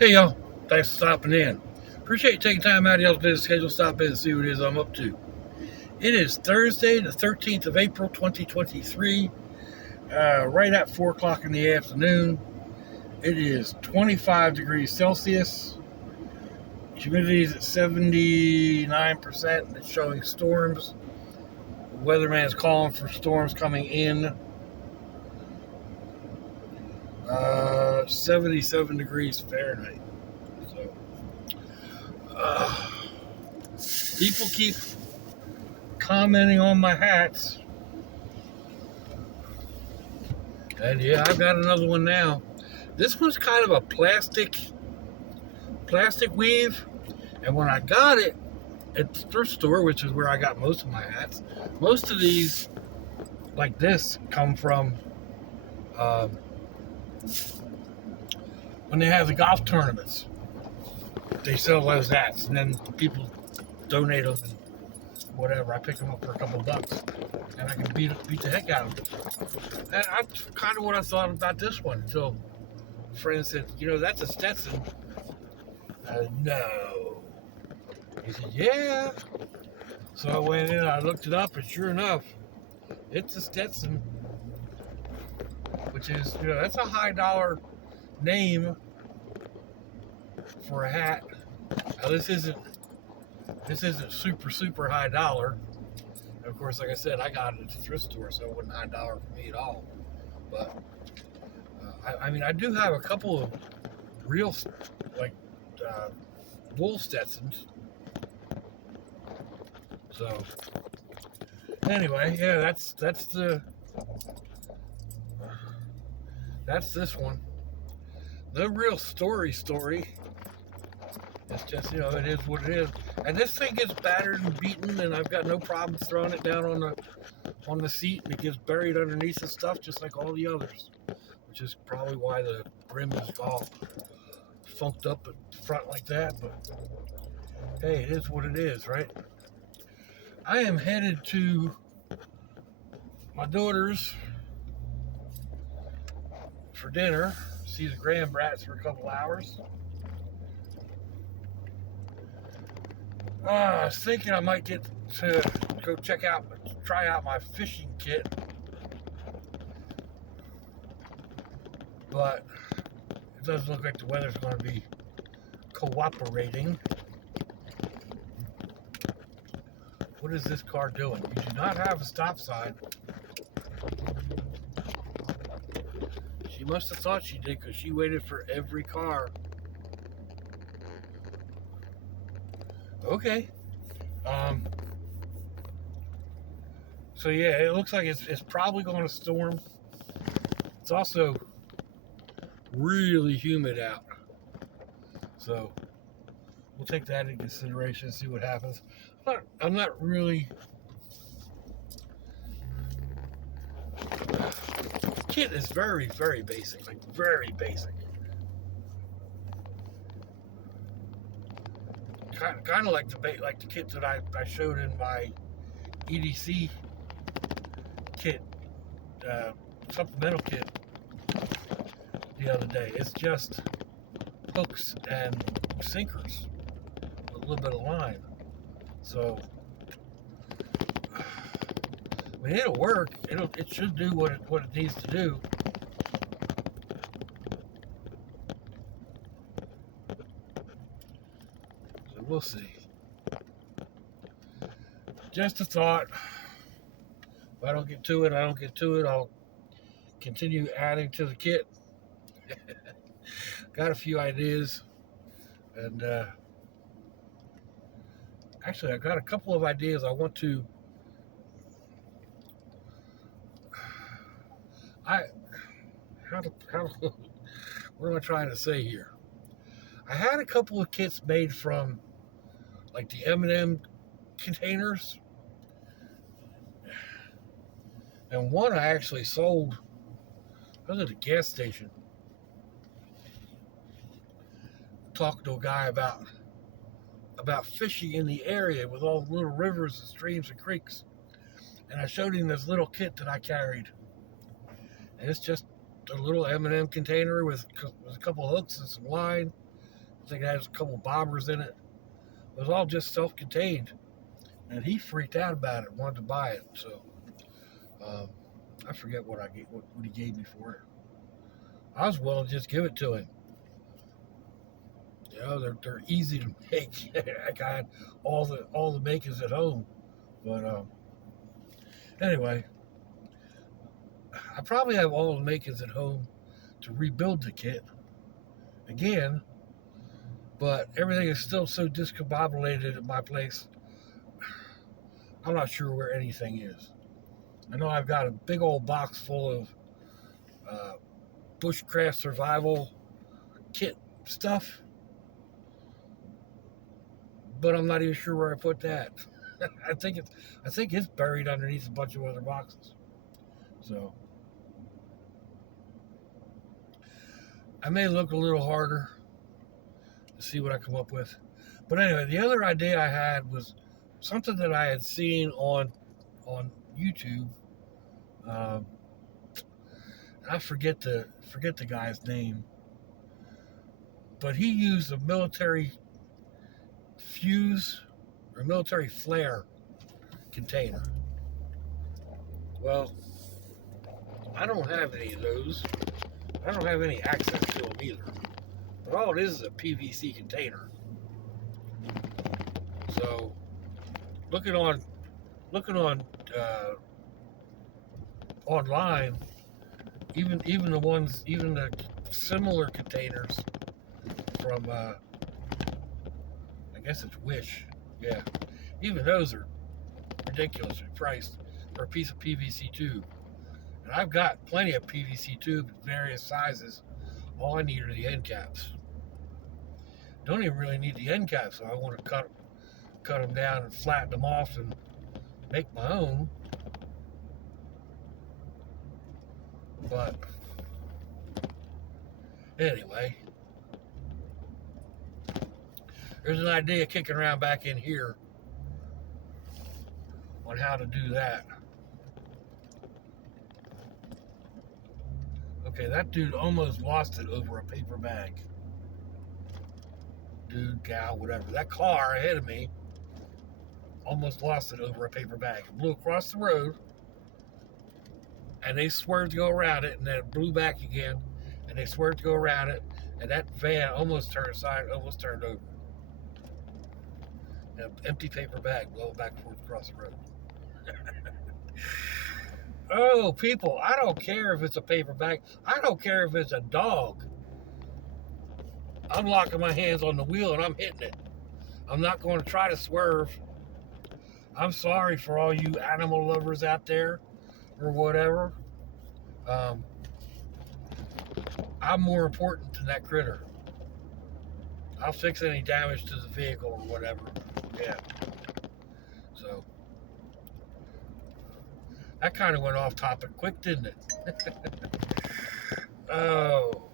Hey y'all, thanks for stopping in. Appreciate you taking time out of y'all's busy schedule, stop in and see what it is I'm up to. It is Thursday, the 13th of April, 2023, right at 4 o'clock in the afternoon. It is 25 degrees Celsius. Humidity is at 79%. It's showing storms. The weatherman's calling for storms coming in. 77 degrees Fahrenheit. So, uh, people keep commenting on my hats. And yeah, I've got another one now. This one's kind of a plastic weave. And when I got it at the thrift store, which is where I got most of my hats, most of these like this come from uh, when they have the golf tournaments. They sell those hats, and then people donate them and whatever. I pick them up for a couple bucks, and I can beat the heck out of them. And that's kind of what I thought about this one until a friend said, that's a Stetson. No. He said, yeah. So I went in and I looked it up, and sure enough, it's a Stetson, which is, that's a high dollar name for a hat. Now this isn't super high dollar. And of course, like I said, I got it at the thrift store, so it wasn't high dollar for me at all. But I do have a couple of real wool Stetsons. So anyway, yeah, that's this one. No real story. It's just, it is what it is. And this thing gets battered and beaten, and I've got no problems throwing it down on the seat, and it gets buried underneath the stuff just like all the others, which is probably why the brim is all funked up at the front like that. But hey, it is what it is, right? I am headed to my daughter's for dinner. See the Grandbrats for a couple hours. I was thinking I might get to go try out my fishing kit, but it doesn't look like the weather's going to be cooperating. What is this car doing? You do not have a stop sign. She must have thought she did because she waited for every car. Okay. So yeah, it looks like it's probably going to storm. It's also really humid out. So we'll take that into consideration and see what happens. I'm not really. Kit is very, very basic, like very basic. Kind of like the kit that I showed in my EDC kit, supplemental kit the other day. It's just hooks and sinkers, a little bit of line. So, I mean, it'll work. It should do what it needs to do. So we'll see. Just a thought. If I don't get to it, I'll continue adding to the kit. Got a few ideas, and actually, I got a couple of ideas I want to. What am I trying to say here? I had a couple of kits made from like the M&M containers, and one I actually sold. I was at a gas station talking to a guy about fishing in the area with all the little rivers and streams and creeks, and I showed him this little kit that I carried, and it's just a little M&M container with a couple hooks and some line, think it has a couple bobbers in it. It was all just self-contained. And he freaked out about it, wanted to buy it. So I forget what he gave me for it. I was willing to just give it to him. You know, they're easy to make. I had all the makings at home. But anyway, I probably have all the makings at home to rebuild the kit again, but everything is still so discombobulated at my place. I'm not sure where anything is. I know I've got a big old box full of bushcraft survival kit stuff, but I'm not even sure where I put that. I think it's buried underneath a bunch of other boxes. So I may look a little harder to see what I come up with. But anyway, the other idea I had was something that I had seen on YouTube. I forget the guy's name, but he used a military fuse or military flare container. Well, I don't have any of those. I don't have any access to them either. But all it is a PVC container. So, looking on online, even the similar containers from I guess it's Wish, yeah. Even those are ridiculously priced for a piece of PVC tube. And I've got plenty of PVC tube in various sizes. All I need are the end caps. Don't even really need the end caps, so I want to cut them down and flatten them off and make my own. But anyway, there's an idea kicking around back in here on how to do that. Okay, that dude almost lost it over a paper bag. Dude, gal, whatever. That car ahead of me almost lost it over a paper bag. It blew across the road, and they swerved to go around it, and then it blew back again, and they swerved to go around it, and that van almost turned aside, almost turned over. An empty paper bag blowing back and forth across the road. Oh, people, I don't care if it's a paper bag. I don't care if it's a dog. I'm locking my hands on the wheel and I'm hitting it. I'm not going to try to swerve. I'm sorry for all you animal lovers out there or whatever. I'm more important than that critter. I'll fix any damage to the vehicle or whatever. Yeah. So, that kind of went off topic quick, didn't it? Oh.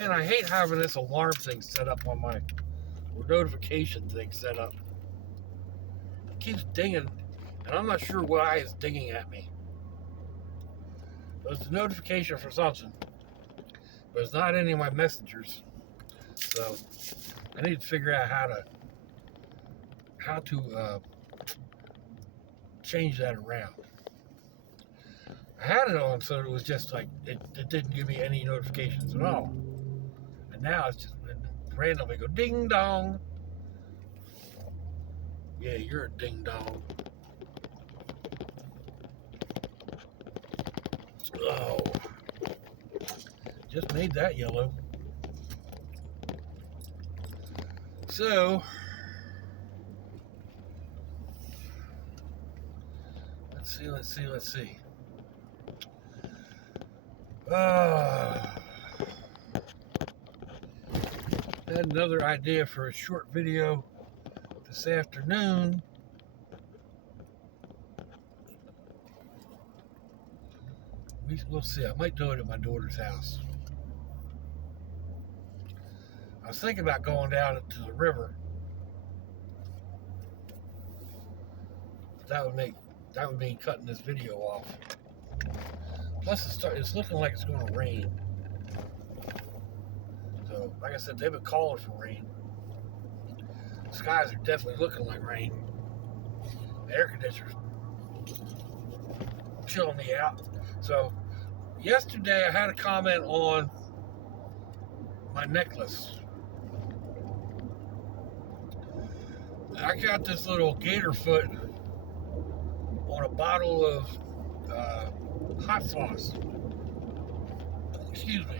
And I hate having this alarm thing set up on my, or notification thing set up. It keeps dinging, and I'm not sure why it's dinging at me. It's a notification for something, but it's not any of my messengers. So I need to figure out how to change that around. I had it on so it was just like it didn't give me any notifications at all, and now it's just randomly go ding dong. Yeah, you're a ding dong. Oh, just made that yellow. So let's see. Had another idea for a short video this afternoon. We'll see. I might do it at my daughter's house. I was thinking about going down to the river. But that would mean cutting this video off. Plus, it's looking like it's going to rain. So, like I said, they've been calling for rain. The skies are definitely looking like rain. The air conditioner's chilling me out. So, yesterday I had a comment on my necklace. I got this little gator foot on a bottle of hot sauce. Excuse me.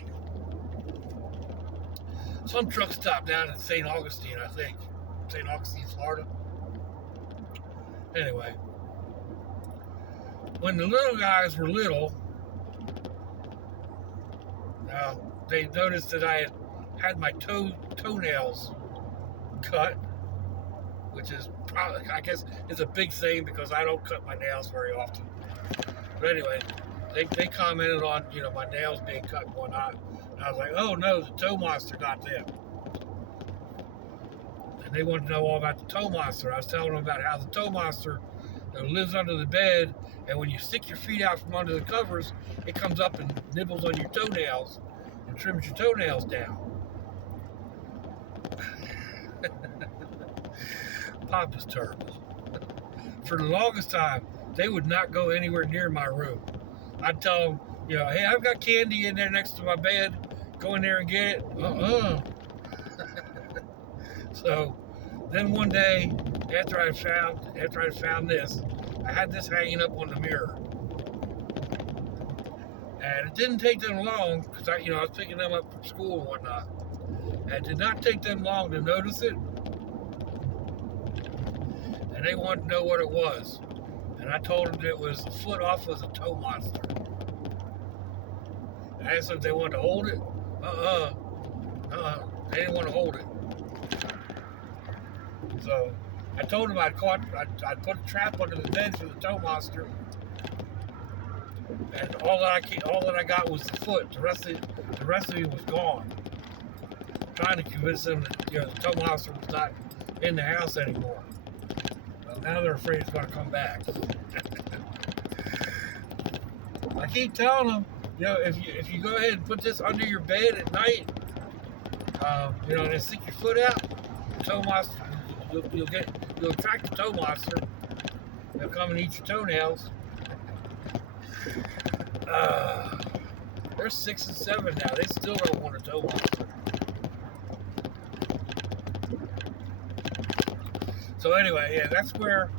Some truck stop down in St. Augustine, I think. St. Augustine, Florida. Anyway, when the little guys were little, they noticed that I had my toenails cut, which is probably, I guess, is a big thing because I don't cut my nails very often. But anyway, they commented on, my nails being cut and whatnot. And I was like, oh no, the toe monster got them. And they wanted to know all about the toe monster. I was telling them about how the toe monster lives under the bed, and when you stick your feet out from under the covers, it comes up and nibbles on your toenails and trims your toenails down. Pop is terrible. For the longest time, they would not go anywhere near my room. I'd tell them, hey, I've got candy in there next to my bed. Go in there and get it. So then one day, after I found this, I had this hanging up on the mirror. And it didn't take them long, because I was picking them up from school and whatnot. And it did not take them long to notice it. And they wanted to know what it was. And I told them that it was the foot off of the toe monster. And I asked them if they wanted to hold it. They didn't want to hold it. So I told them I'd put a trap under the bed for the toe monster. And all that I got was the foot. The rest of it was gone. Trying to convince them that the toe monster was not in the house anymore. Well, now they're afraid it's going to come back. I keep telling them, if you go ahead and put this under your bed at night, and stick your foot out, the toe monster, you'll attract the toe monster. They'll come and eat your toenails. They're 6 and 7 now. They still don't want a toe monster. So anyway, yeah, that's where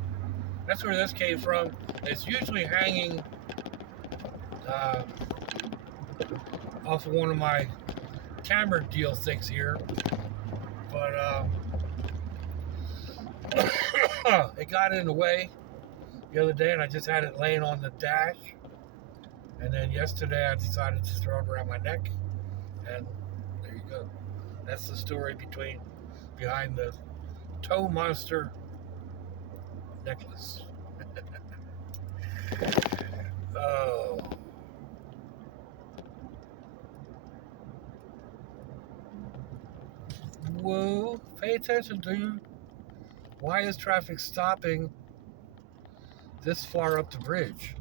this came from. It's usually hanging off of one of my camera deal things here, but it got in the way the other day, and I just had it laying on the dash. And then yesterday I decided to throw it around my neck, and there you go. That's the story behind the toe monster necklace. Oh. Whoa, pay attention, dude. Why is traffic stopping this far up the bridge?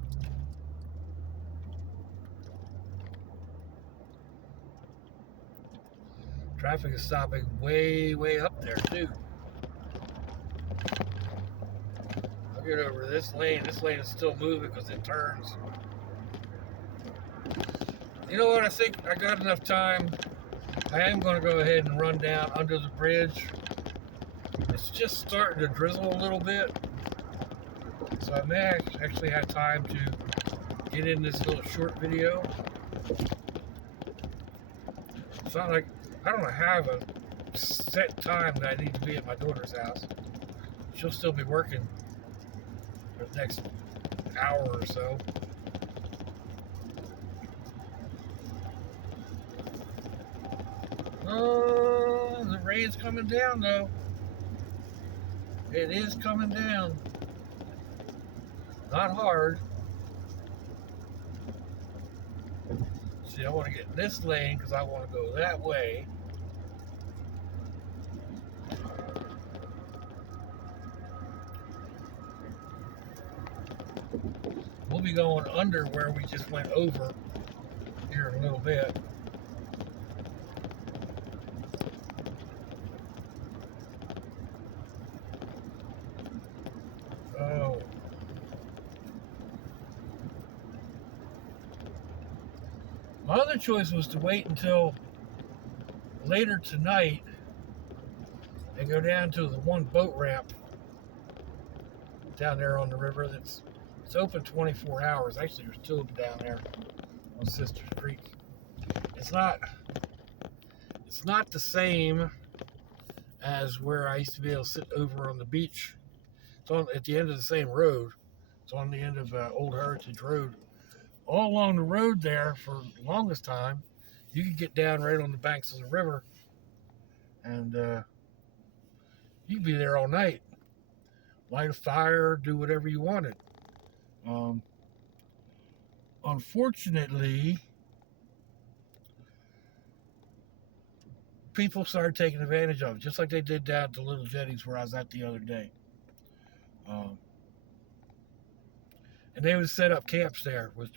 Traffic is stopping way, way up there, too. I'll get over this lane. This lane is still moving because it turns. You know what? I think I got enough time. I am going to go ahead and run down under the bridge. It's just starting to drizzle a little bit. So I may actually have time to get in this little short video. It's not like I don't have a set time that I need to be at my daughter's house. She'll still be working for the next hour or so. Oh, the rain's coming down though. It is coming down. Not hard. See, I want to get in this lane because I want to go that way. We'll be going under where we just went over here in a little bit. My other choice was to wait until later tonight and go down to the one boat ramp down there on the river it's open 24 hours. Actually, there's two of them down there on Sisters Creek. It's not the same as where I used to be able to sit over on the beach. It's on at the end of the same road. It's on the end of Old Heritage Road. All along the road there for the longest time, you could get down right on the banks of the river, and you could be there all night. Light a fire, do whatever you wanted. Unfortunately, people started taking advantage of it, just like they did down at the Little Jetties where I was at the other day. And they would set up camps there with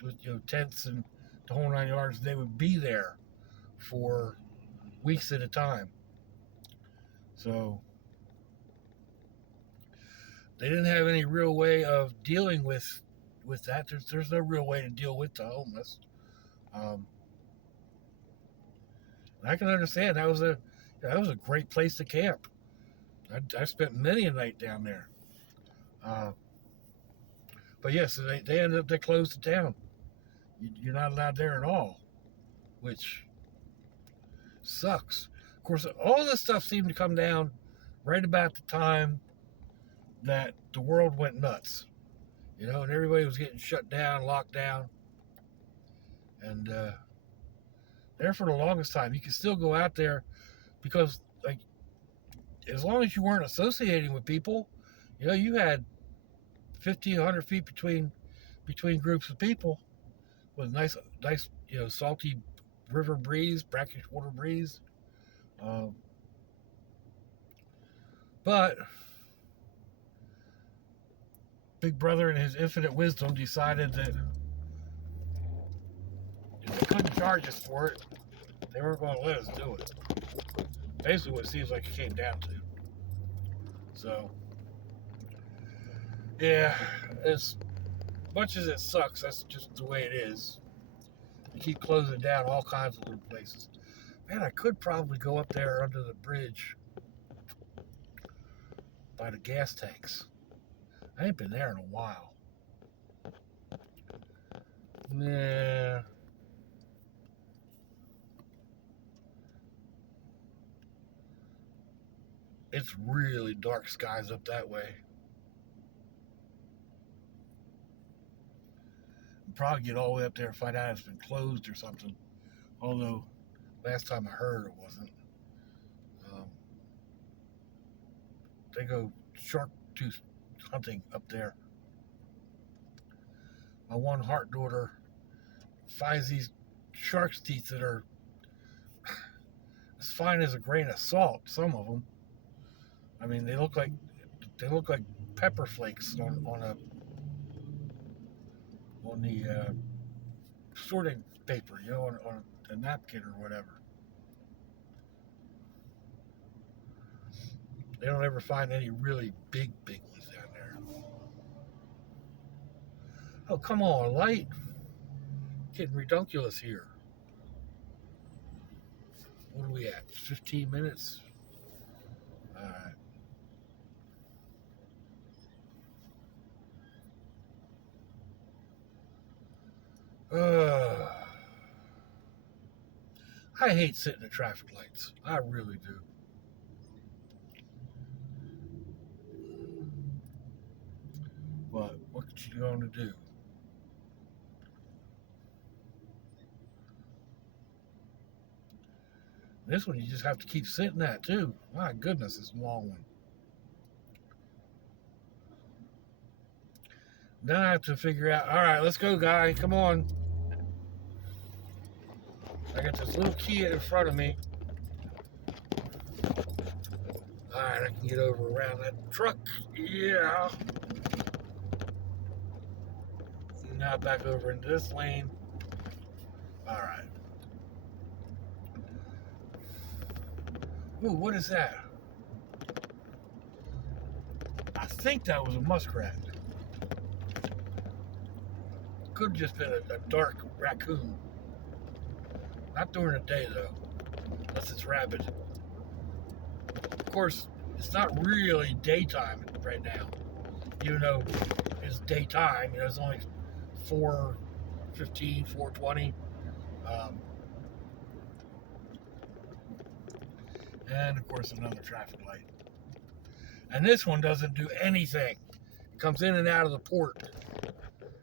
tents and the whole 9 yards. They would be there for weeks at a time. So they didn't have any real way of dealing with that. There's no real way to deal with the homeless. And I can understand that was a great place to camp. I spent many a night down there. But yes, they ended up, they closed the town. You're not allowed there at all, which sucks. Of course, all this stuff seemed to come down right about the time that the world went nuts, and everybody was getting shut down, locked down, and there for the longest time, you could still go out there because, like, as long as you weren't associating with people, you had 50, 100 feet between groups of people with nice, salty river breeze, brackish water breeze. But Big Brother, in his infinite wisdom, decided that if they couldn't charge us for it, they weren't going to let us do it. Basically, what it seems like it came down to. So, yeah, as much as it sucks, that's just the way it is. You keep closing down all kinds of little places. Man, I could probably go up there under the bridge by the gas tanks. I ain't been there in a while. Nah. It's really dark skies up that way. I'll probably get all the way up there and find out it's been closed or something. Although, last time I heard, it wasn't. They go shark tooth hunting up there. My one heart daughter finds these shark's teeth that are as fine as a grain of salt. Some of them. I mean, they look like pepper flakes on the sorting paper, on a napkin or whatever. They don't ever find any really big ones down there. Oh, come on, light. Getting redunculous here. What are we at? 15 minutes? Alright. I hate sitting at traffic lights. I really do. But what you going to do? This one you just have to keep sitting at too. My goodness, it's a long one. Then I have to figure out, all right, let's go, guy. Come on. I got this little Kia in front of me. All right, I can get over around that truck. Yeah. Now back over into this lane. All right. Ooh, what is that? I think that was a muskrat. Could have just been a dark raccoon. Not during the day, though, unless it's rabid. Of course, it's not really daytime right now. Even though it's daytime, it's only 4:15, 4:20. And, of course, another traffic light. And this one doesn't do anything. It comes in and out of the port.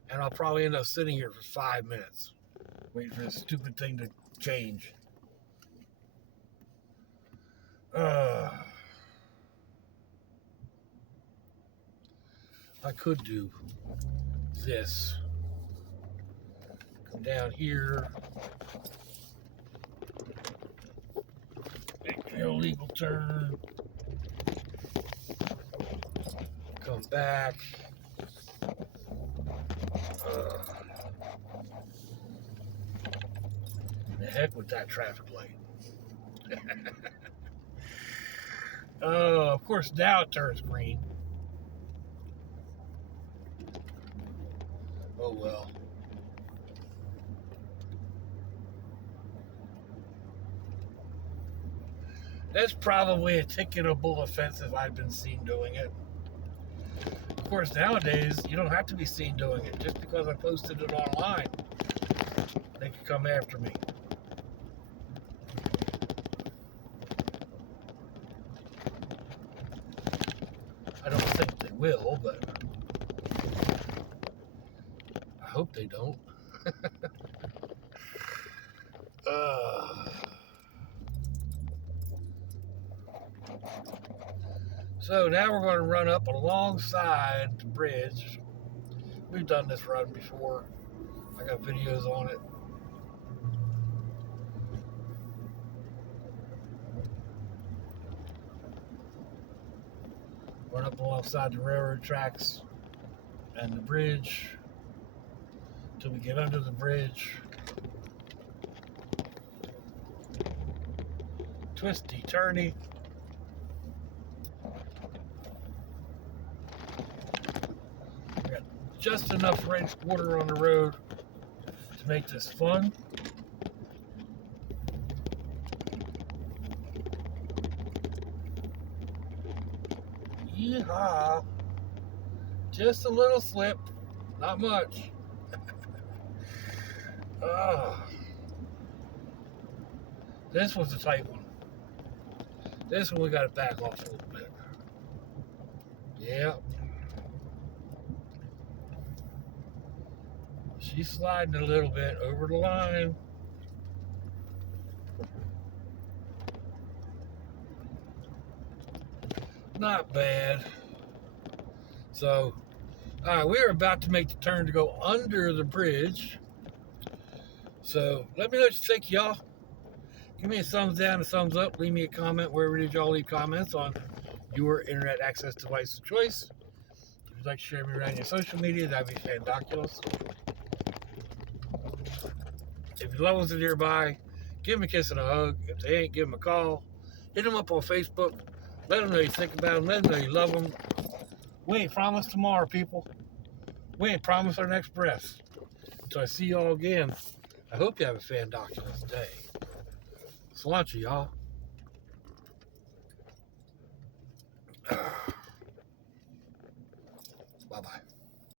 And I'll probably end up sitting here for 5 minutes. Waiting for this stupid thing to change. I could do this. Come down here. Make an illegal turn. Come back. The heck with that traffic light. Of course, now it turns green. Oh well. That's probably a ticketable offense if I'd been seen doing it. Of course, nowadays, you don't have to be seen doing it. Just because I posted it online, they can come after me. I don't think they will, but I hope they don't. So now we're going to run up alongside the bridge. We've done this run before. I got videos on it. Run up alongside the railroad tracks and the bridge until we get under the bridge. Twisty, turny. We got just enough raised water on the road to make this fun. Yeehaw! Just a little slip, not much. This was a tight one. This one we got to back off a little bit. Yep. She's sliding a little bit over the line. Not bad. So, alright, we're about to make the turn to go under the bridge. So, let me know what you think, y'all. Give me a thumbs down, a thumbs up. Leave me a comment wherever it is y'all leave comments on your internet access device of choice. If you'd like to share me around your social media, that'd be fantabulous. If your loved ones are nearby, give them a kiss and a hug. If they ain't, give them a call. Hit them up on Facebook. Let them know you think about them. Let them know you love them. We ain't promised tomorrow, people. We ain't promised our next breath. Until I see y'all again, I hope you have a fantabulous day. Sláinte, y'all.